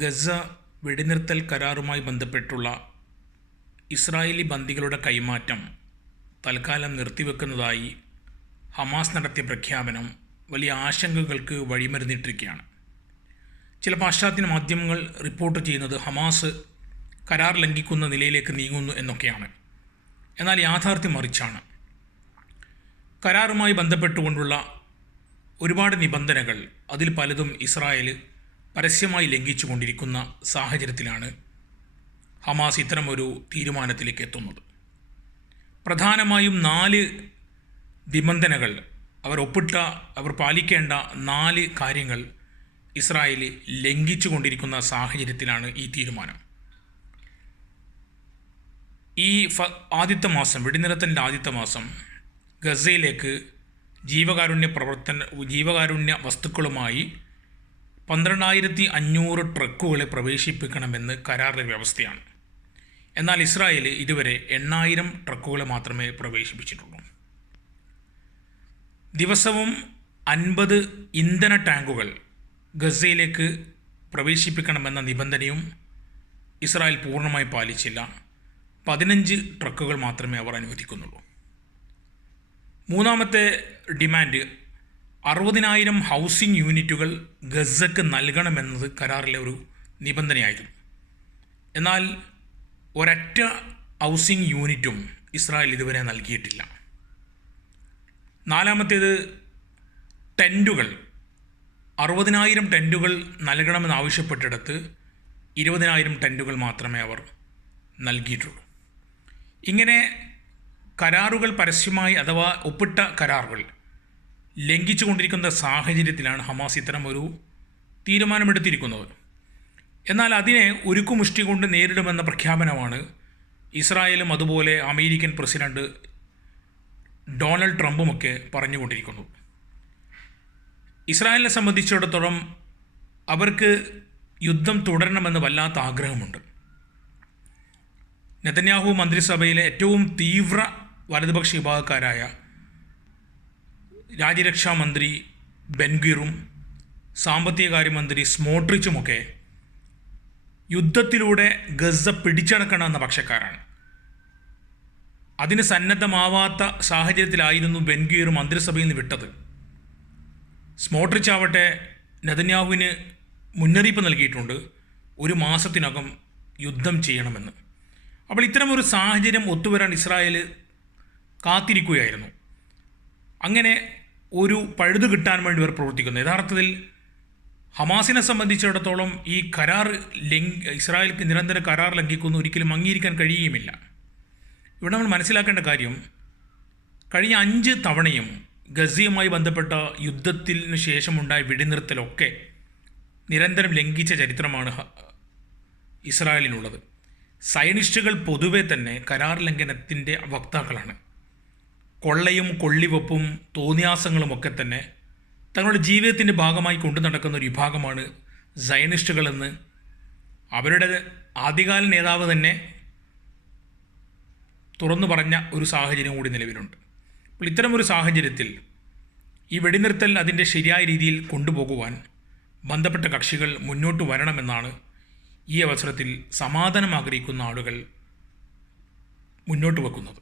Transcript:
Gaza വെടിനിർത്തൽ കരാറുമായി ബന്ധപ്പെട്ടുള്ള Israeli ബന്ദികളുടെ കൈമാറ്റം തൽക്കാലം നിർത്തിവെക്കുന്നതായി ഹമാസ് നടത്തിയ പ്രഖ്യാപനം വലിയ ആശങ്കകൾക്ക് വഴിമരുന്നിട്ടിരിക്കുകയാണ്. ചില പാശ്ചാത്യ മാധ്യമങ്ങൾ റിപ്പോർട്ട് ചെയ്യുന്നത് ഹമാസ് കരാർ ലംഘിക്കുന്ന നിലയിലേക്ക് നീങ്ങുന്നു എന്നൊക്കെയാണ്. എന്നാൽ യാഥാർത്ഥ്യം മറിച്ചാണ്. കരാറുമായി ബന്ധപ്പെട്ടുകൊണ്ടുള്ള ഒരുപാട് നിബന്ധനകൾ, അതിൽ പലതും ഇസ്രായേൽ പരസ്യമായി ലംഘിച്ചു കൊണ്ടിരിക്കുന്ന സാഹചര്യത്തിലാണ് ഹമാസ് ഇത്തരമൊരു തീരുമാനത്തിലേക്ക് എത്തുന്നത്. പ്രധാനമായും 4 നിബന്ധനകൾ അവർ പാലിക്കേണ്ട 4 കാര്യങ്ങൾ ഇസ്രായേൽ ലംഘിച്ചു കൊണ്ടിരിക്കുന്ന സാഹചര്യത്തിലാണ് ഈ തീരുമാനം. ഈ വെടിനിർത്തലിൻ്റെ ആദ്യത്തെ മാസം ഗസയിലേക്ക് ജീവകാരുണ്യ വസ്തുക്കളുമായി 12,500 ട്രക്കുകളെ പ്രവേശിപ്പിക്കണമെന്ന് കരാറിലെ വ്യവസ്ഥയാണ്. എന്നാൽ ഇസ്രായേൽ ഇതുവരെ 8,000 ട്രക്കുകളെ മാത്രമേ പ്രവേശിപ്പിച്ചിട്ടുള്ളൂ. ദിവസവും 50 ഇന്ധന ടാങ്കുകൾ ഗസയിലേക്ക് പ്രവേശിപ്പിക്കണമെന്ന നിബന്ധനയും ഇസ്രായേൽ പൂർണ്ണമായി പാലിച്ചില്ല. 15 ട്രക്കുകൾ മാത്രമേ അവർ അനുവദിക്കുന്നുള്ളൂ. മൂന്നാമത്തെ ഡിമാൻഡ് 60,000 ഹൗസിംഗ് യൂണിറ്റുകൾ ഗസക്ക് നൽകണമെന്നത് കരാറിലെ ഒരു നിബന്ധനയായിരുന്നു. എന്നാൽ ഒരൊറ്റ ഹൗസിംഗ് യൂണിറ്റും ഇസ്രായേൽ ഇതുവരെ നൽകിയിട്ടില്ല. നാലാമത്തേത് ടെൻറ്റുകൾ, 60,000 ടെൻറ്റുകൾ നൽകണമെന്ന് ആവശ്യപ്പെട്ടിടത്ത് 20,000 ടെൻറ്റുകൾ മാത്രമേ അവർ നൽകിയിട്ടുള്ളൂ. ഇങ്ങനെ കരാറുകൾ പരസ്യമായി അഥവാ ഒപ്പിട്ട കരാറുകൾ ലംഘിച്ചു കൊണ്ടിരിക്കുന്ന സാഹചര്യത്തിലാണ് ഹമാസ് ഇത്തരമൊരു തീരുമാനമെടുത്തിരിക്കുന്നത്. എന്നാൽ അതിനെ ഉരുക്കുമുഷ്ടി കൊണ്ട് നേരിടുമെന്ന പ്രഖ്യാപനമാണ് ഇസ്രായേലും അതുപോലെ അമേരിക്കൻ പ്രസിഡന്റ് ഡൊണാൾഡ് ട്രംപുമൊക്കെ പറഞ്ഞുകൊണ്ടിരിക്കുന്നത്. ഇസ്രായേലിനെ സംബന്ധിച്ചിടത്തോളം അവർക്ക് യുദ്ധം തുടരണമെന്ന് വല്ലാത്ത ആഗ്രഹമുണ്ട്. നെതന്യാഹു മന്ത്രിസഭയിലെ ഏറ്റവും തീവ്ര വലതുപക്ഷ വിഭാഗക്കാരായ രാജ്യരക്ഷാ മന്ത്രി ബെൻഗീറും സാമ്പത്തിക കാര്യമന്ത്രി സ്മോട്രിച്ചുമൊക്കെ യുദ്ധത്തിലൂടെ ഗസ പിടിച്ചടക്കണമെന്ന പക്ഷക്കാരാണ്. അതിന് സന്നദ്ധമാവാത്ത സാഹചര്യത്തിലായിരുന്നു ബെൻഗീർ മന്ത്രിസഭയിൽ നിന്ന് വിട്ടത്. സ്മോട്രിച്ച് ആവട്ടെ നെതന്യാഹുവിന് മുന്നറിയിപ്പ് നൽകിയിട്ടുണ്ട്, 1 മാസത്തിനകം യുദ്ധം ചെയ്യണമെന്ന്. അപ്പോൾ ഇത്തരമൊരു സാഹചര്യം ഒത്തുവരാൻ ഇസ്രായേൽ കാത്തിരിക്കുകയായിരുന്നു. അങ്ങനെ ഒരു പഴുതു കിട്ടാൻ വേണ്ടി ഇവർ പ്രവർത്തിക്കുന്നു. യഥാർത്ഥത്തിൽ ഹമാസിനെ സംബന്ധിച്ചിടത്തോളം ഈ ഇസ്രായേൽക്ക് നിരന്തര കരാർ ലംഘിക്കുന്നു ഒരിക്കലും അംഗീകരിക്കാൻ കഴിയുകയുമില്ല. ഇവിടെ നമ്മൾ മനസ്സിലാക്കേണ്ട കാര്യം, കഴിഞ്ഞ 5 തവണയും ഗസയുമായി ബന്ധപ്പെട്ട യുദ്ധത്തിന് ശേഷമുണ്ടായ വെടിനിർത്തലൊക്കെ നിരന്തരം ലംഘിച്ച ചരിത്രമാണ് ഇസ്രായേലിനുള്ളത്. സയനിസ്റ്റുകൾ പൊതുവെ തന്നെ കരാർ ലംഘനത്തിൻ്റെ വക്താക്കളാണ്. കൊള്ളയും കൊള്ളിവെപ്പും തോന്നിയാസങ്ങളുമൊക്കെ തന്നെ തങ്ങളുടെ ജീവിതത്തിൻ്റെ ഭാഗമായി കൊണ്ടു നടക്കുന്ന ഒരു വിഭാഗമാണ് സയനിസ്റ്റുകളെന്ന് അവരുടെ ആദ്യകാല നേതാവ് തന്നെ തുറന്നു പറഞ്ഞ ഒരു സാഹചര്യം കൂടി നിലവിലുണ്ട്. അപ്പോൾ ഇത്തരമൊരു സാഹചര്യത്തിൽ ഈ വെടിനിർത്തൽ അതിൻ്റെ ശരിയായ രീതിയിൽ കൊണ്ടുപോകുവാൻ ബന്ധപ്പെട്ട കക്ഷികൾ മുന്നോട്ട് വരണമെന്നാണ് ഈ അവസരത്തിൽ സമാധാനം ആഗ്രഹിക്കുന്ന ആളുകൾ മുന്നോട്ട് വെക്കുന്നത്.